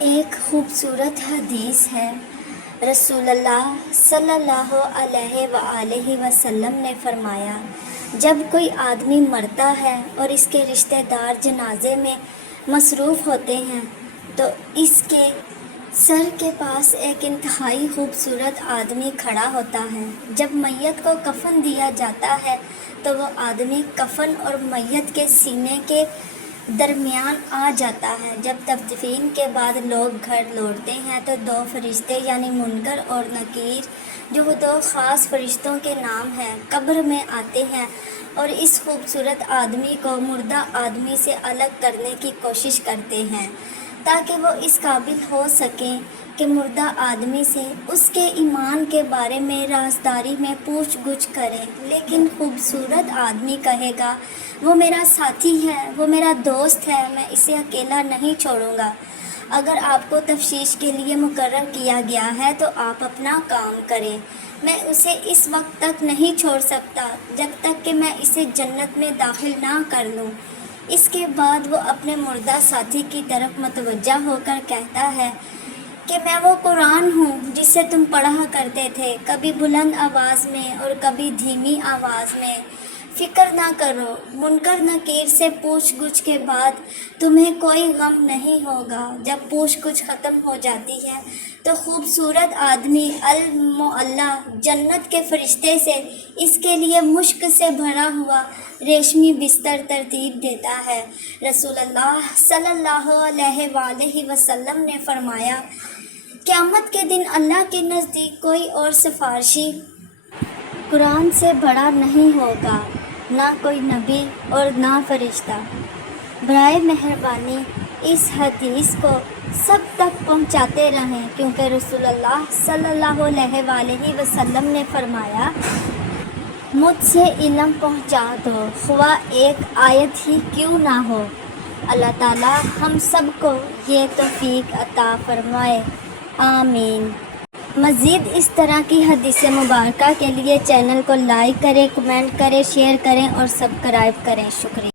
ایک خوبصورت حدیث ہے۔ رسول اللہ صلی اللہ علیہ وآلہ وسلم نے فرمایا، جب کوئی آدمی مرتا ہے اور اس کے رشتہ دار جنازے میں مصروف ہوتے ہیں تو اس کے سر کے پاس ایک انتہائی خوبصورت آدمی کھڑا ہوتا ہے۔ جب میت کو کفن دیا جاتا ہے تو وہ آدمی کفن اور میت کے سینے کے درمیان آ جاتا ہے۔ جب تدفین کے بعد لوگ گھر لوٹتے ہیں تو دو فرشتے یعنی منکر اور نکیر، جو دو خاص فرشتوں کے نام ہیں، قبر میں آتے ہیں اور اس خوبصورت آدمی کو مردہ آدمی سے الگ کرنے کی کوشش کرتے ہیں تاکہ وہ اس قابل ہو سکیں کہ مردہ آدمی سے اس کے ایمان کے بارے میں رازداری میں پوچھ گچھ کریں، لیکن خوبصورت آدمی کہے گا وہ میرا ساتھی ہے، وہ میرا دوست ہے، میں اسے اکیلا نہیں چھوڑوں گا۔ اگر آپ کو تفتیش کے لیے مقرر کیا گیا ہے تو آپ اپنا کام کریں، میں اسے اس وقت تک نہیں چھوڑ سکتا جب تک کہ میں اسے جنت میں داخل نہ کر لوں۔ اس کے بعد وہ اپنے مردہ ساتھی کی طرف متوجہ ہو کر کہتا ہے کہ میں وہ قرآن ہوں جسے تم پڑھا کرتے تھے، کبھی بلند آواز میں اور کبھی دھیمی آواز میں۔ فکر نہ کرو، منکر نکیر سے پوچھ گچھ کے بعد تمہیں کوئی غم نہیں ہوگا۔ جب پوچھ گچھ ختم ہو جاتی ہے تو خوبصورت آدمی المعلا جنت کے فرشتے سے اس کے لیے مشک سے بھرا ہوا ریشمی بستر ترتیب دیتا ہے۔ رسول اللہ صلی اللہ علیہ وآلہ وسلم نے فرمایا، قیامت کے دن اللہ کے نزدیک کوئی اور سفارشی قرآن سے بڑا نہیں ہوگا، نہ کوئی نبی اور نہ فرشتہ۔ برائے مہربانی اس حدیث کو سب تک پہنچاتے رہیں، کیونکہ رسول اللہ صلی اللہ علیہ وآلہ وسلم نے فرمایا، مجھ سے علم پہنچا دو، خواہ ایک آیت ہی کیوں نہ ہو۔ اللہ تعالی ہم سب کو یہ توفیق عطا فرمائے، آمین۔ مزید اس طرح کی حدیث مبارکہ کے لیے چینل کو لائک کریں، کمنٹ کریں، شیئر کریں اور سبسکرائب کریں۔ شکریہ۔